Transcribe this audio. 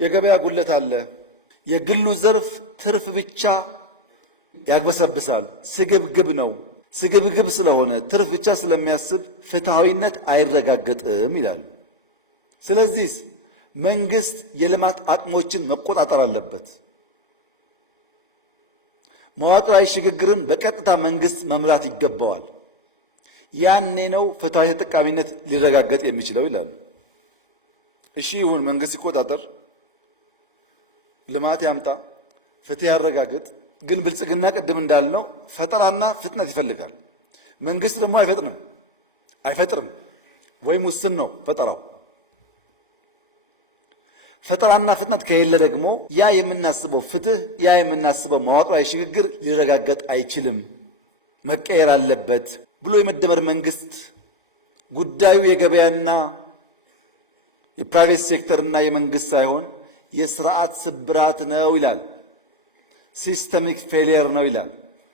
የገበያ ጉለት አለ። የግሉ ዘርፍ ትርፍ ብቻ ያግበሰብሳል፣ ስግብግብ ነው። ስግብግብ ስለሆነ ትርፍ ብቻ ስለሚያስብ ፍትሐዊነት አይረጋገጥም ይላሉ። ስለዚህ መንግስት የልማት አቅሞችን መቆጣጠር አለበት። መዋቅራዊ ሽግግርን በቀጥታ መንግስት መምራት ይገባዋል። ያኔ ነው ፍትሐዊ ተጠቃሚነት ሊረጋገጥ የሚችለው ይላሉ። እሺ ይሁን፣ መንግስት ይቆጣጠር፣ ልማት ያምጣ፣ ፍትህ ያረጋግጥ። ግን ብልጽግና ቅድም እንዳልነው ፈጠራና ፍጥነት ይፈልጋል። መንግስት ደግሞ አይፈጥርም ወይም ውስን ነው ፈጠራው። ፈጠራና ፍጥነት ከሌለ ደግሞ ያ የምናስበው ፍትህ፣ ያ የምናስበው መዋቅራዊ ሽግግር ሊረጋገጥ አይችልም፣ መቀየር አለበት ብሎ የመደመር መንግስት ጉዳዩ የገበያና የፕራይቬት ሴክተርና የመንግስት ሳይሆን የስርዓት ስብራት ነው ይላል። ሲስተሚክ ፌሊየር ነው ይላል።